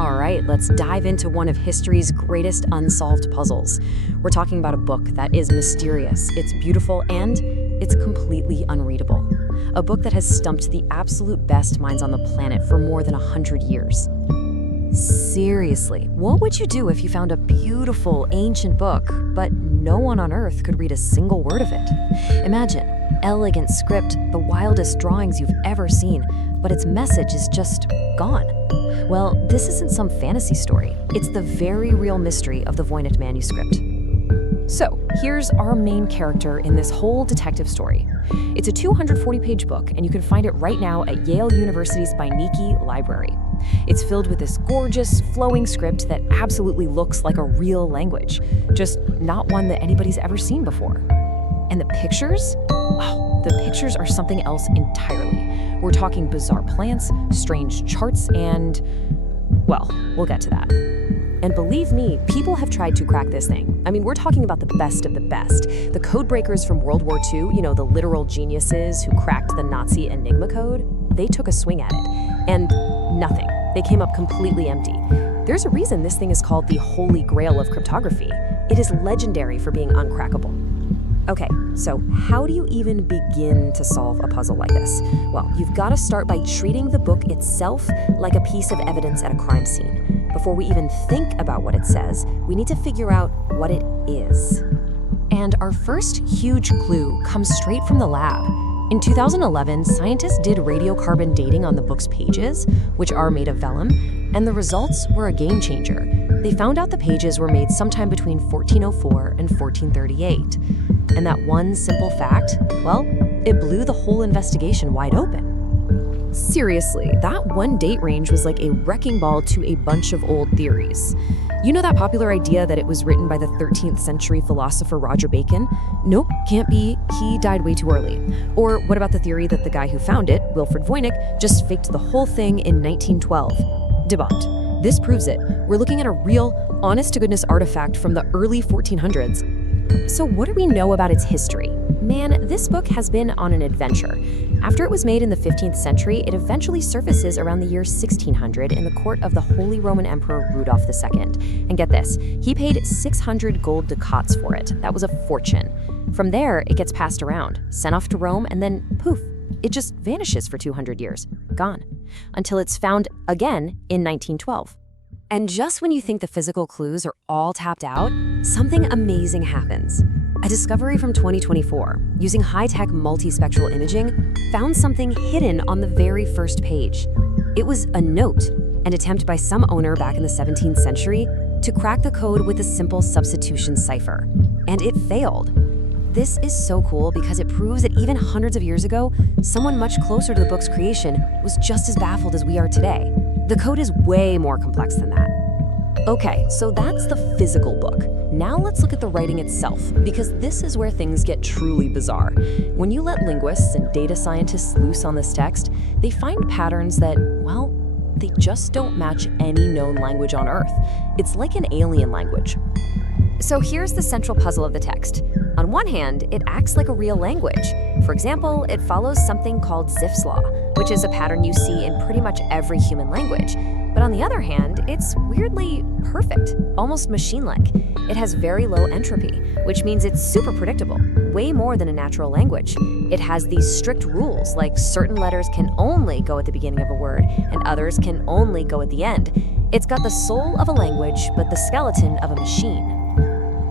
All right, let's dive into one of history's greatest unsolved puzzles. We're talking about a book that is mysterious, it's beautiful, and it's completely unreadable. A book that has stumped the absolute best minds on the planet for more than 100 years. Seriously, what would you do if you found a beautiful, ancient book, but no one on Earth could read a single word of it? Imagine, elegant script, the wildest drawings you've ever seen, but its message is just gone. Well, this isn't some fantasy story. It's the very real mystery of the Voynich Manuscript. So, here's our main character in this whole detective story. It's a 240-page book, and you can find it right now at Yale University's Beinecke library. It's filled with this gorgeous, flowing script that absolutely looks like a real language, just not one that anybody's ever seen before. And the pictures? Oh, the pictures are something else entirely. We're talking bizarre plants, strange charts, and, well, we'll get to that. And believe me, people have tried to crack this thing. I mean, we're talking about the best of the best. The code breakers from World War II, the literal geniuses who cracked the Nazi Enigma code, they took a swing at it. And nothing. They came up completely empty. There's a reason this thing is called the Holy Grail of cryptography. It is legendary for being uncrackable. Okay, so how do you even begin to solve a puzzle like this? Well, you've got to start by treating the book itself like a piece of evidence at a crime scene. Before we even think about what it says, we need to figure out what it is. And our first huge clue comes straight from the lab. In 2011, scientists did radiocarbon dating on the book's pages, which are made of vellum, and the results were a game changer. They found out the pages were made sometime between 1404 and 1438. And that one simple fact, well, it blew the whole investigation wide open. Seriously, that one date range was like a wrecking ball to a bunch of old theories. You know that popular idea that it was written by the 13th century philosopher Roger Bacon? Nope, can't be. He died way too early. Or what about the theory that the guy who found it, Wilfrid Voynich, just faked the whole thing in 1912? Debunked. This proves it. We're looking at a real, honest-to-goodness artifact from the early 1400s. So what do we know about its history? Man, this book has been on an adventure. After it was made in the 15th century, it eventually surfaces around the year 1600 in the court of the Holy Roman Emperor Rudolph II. And get this, he paid 600 gold ducats for it. That was a fortune. From there, it gets passed around, sent off to Rome, and then poof, it just vanishes for 200 years. Gone. Until it's found again in 1912. And just when you think the physical clues are all tapped out, something amazing happens. A discovery from 2024, using high-tech multispectral imaging, found something hidden on the very first page. It was a note, an attempt by some owner back in the 17th century to crack the code with a simple substitution cipher. And it failed. This is so cool because it proves that even hundreds of years ago, someone much closer to the book's creation was just as baffled as we are today. The code is way more complex than that. Okay, so that's the physical book. Now let's look at the writing itself, because this is where things get truly bizarre. When you let linguists and data scientists loose on this text, they find patterns that, well, they just don't match any known language on Earth. It's like an alien language. So here's the central puzzle of the text. On one hand, it acts like a real language. For example, it follows something called Zipf's law, which is a pattern you see in pretty much every human language. But on the other hand, it's weirdly perfect, almost machine-like. It has very low entropy, which means it's super predictable, way more than a natural language. It has these strict rules, like certain letters can only go at the beginning of a word, and others can only go at the end. It's got the soul of a language, but the skeleton of a machine.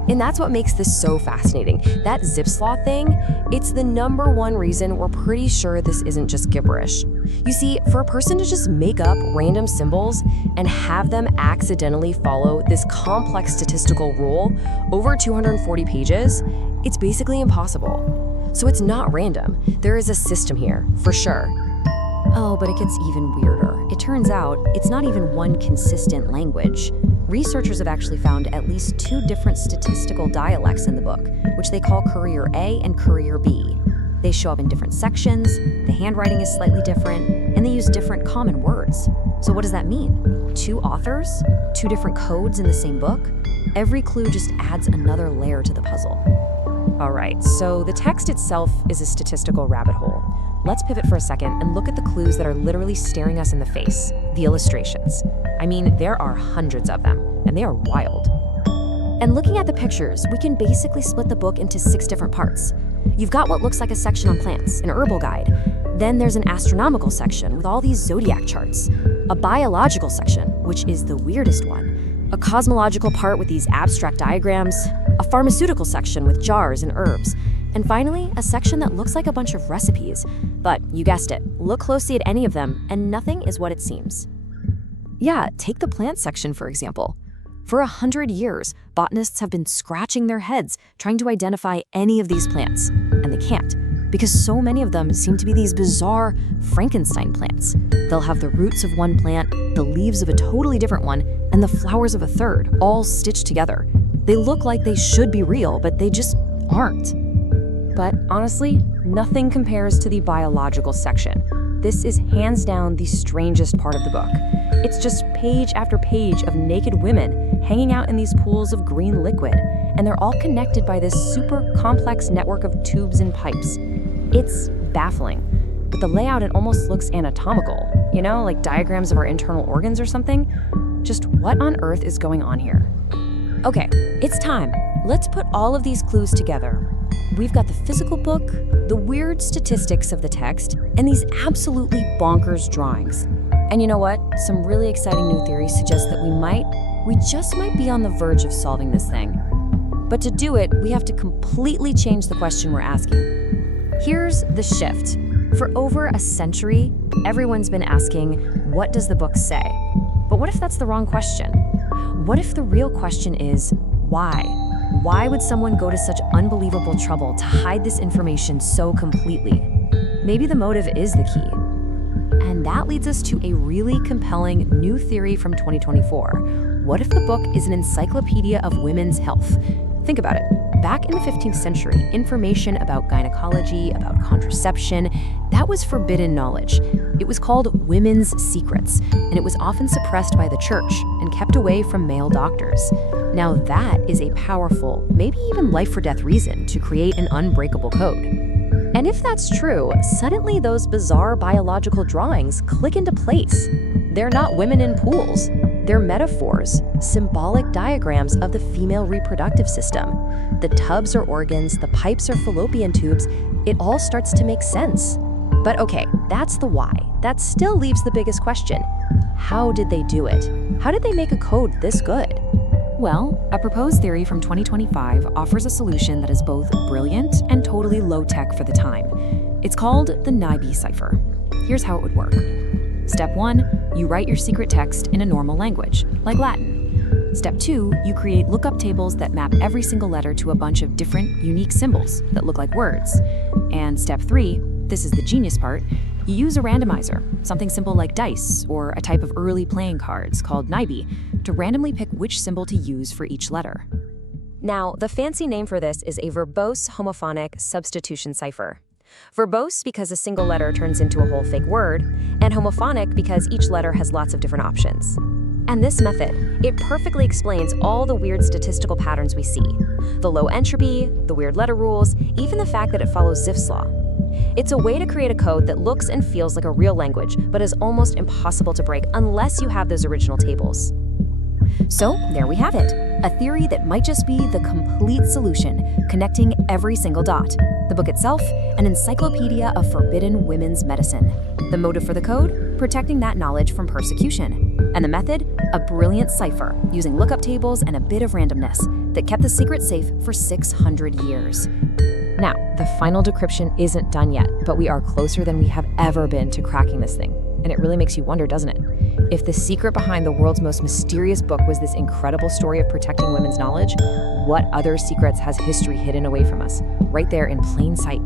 And that's what makes this so fascinating. That Zipf's law thing, it's the #1 reason we're pretty sure this isn't just gibberish. You see, for a person to just make up random symbols and have them accidentally follow this complex statistical rule over 240 pages, it's basically impossible. So it's not random. There is a system here, for sure. Oh, but it gets even weirder. It turns out it's not even one consistent language. Researchers have actually found at least 2 different statistical dialects in the book, which they call Courier A and Courier B. They show up in different sections, the handwriting is slightly different, and they use different common words. So what does that mean? 2 authors? 2 different codes in the same book? Every clue just adds another layer to the puzzle. All right, so the text itself is a statistical rabbit hole. Let's pivot for a second and look at the clues that are literally staring us in the face, the illustrations. I mean, there are hundreds of them, and they are wild. And looking at the pictures, we can basically split the book into 6 different parts. You've got what looks like a section on plants, an herbal guide. Then there's an astronomical section with all these zodiac charts, a biological section, which is the weirdest one, a cosmological part with these abstract diagrams, a pharmaceutical section with jars and herbs, and finally, a section that looks like a bunch of recipes. But you guessed it, look closely at any of them, and nothing is what it seems. Yeah, take the plant section, for example. For 100 years, botanists have been scratching their heads trying to identify any of these plants, and they can't, because so many of them seem to be these bizarre Frankenstein plants. They'll have the roots of one plant, the leaves of a totally different one, and the flowers of a third, all stitched together. They look like they should be real, but they just aren't. But honestly, nothing compares to the biological section. This is hands down the strangest part of the book. It's just page after page of naked women hanging out in these pools of green liquid, and they're all connected by this super complex network of tubes and pipes. It's baffling, but the layout, it almost looks anatomical, like diagrams of our internal organs or something. Just what on earth is going on here? Okay, it's time. Let's put all of these clues together. We've got the physical book, the weird statistics of the text, and these absolutely bonkers drawings. And you know what? Some really exciting new theories suggest that we just might be on the verge of solving this thing. But to do it, we have to completely change the question we're asking. Here's the shift. For over a century, everyone's been asking, what does the book say? But what if that's the wrong question? What if the real question is, why? Why would someone go to such unbelievable trouble to hide this information so completely? Maybe the motive is the key. And that leads us to a really compelling new theory from 2024. What if the book is an encyclopedia of women's health? Think about it. Back in the 15th century, information about gynecology, about contraception, that was forbidden knowledge. It was called women's secrets, and it was often suppressed by the church and kept away from male doctors. Now that is a powerful, maybe even life-or-death reason to create an unbreakable code. And if that's true, suddenly those bizarre biological drawings click into place. They're not women in pools. They're metaphors, symbolic diagrams of the female reproductive system. The tubs are organs, the pipes are fallopian tubes. It all starts to make sense. But okay, that's the why. That still leaves the biggest question. How did they do it? How did they make a code this good? Well, a proposed theory from 2025 offers a solution that is both brilliant and totally low-tech for the time. It's called the Decipher. Here's how it would work. Step 1, you write your secret text in a normal language, like Latin. Step 2, you create lookup tables that map every single letter to a bunch of different, unique symbols that look like words. And step 3, this is the genius part, you use a randomizer, something simple like dice, or a type of early playing cards called Nibe, to randomly pick which symbol to use for each letter. Now, the fancy name for this is a verbose homophonic substitution cipher. Verbose because a single letter turns into a whole fake word, and homophonic because each letter has lots of different options. And this method, it perfectly explains all the weird statistical patterns we see. The low entropy, the weird letter rules, even the fact that it follows Zipf's law. It's a way to create a code that looks and feels like a real language, but is almost impossible to break unless you have those original tables. So there we have it, a theory that might just be the complete solution, connecting every single dot. The book itself, an encyclopedia of forbidden women's medicine. The motive for the code, protecting that knowledge from persecution. And the method, a brilliant cipher using lookup tables and a bit of randomness that kept the secret safe for 600 years. Now, the final decryption isn't done yet, but we are closer than we have ever been to cracking this thing. And it really makes you wonder, doesn't it? If the secret behind the world's most mysterious book was this incredible story of protecting women's knowledge, what other secrets has history hidden away from us, right there in plain sight?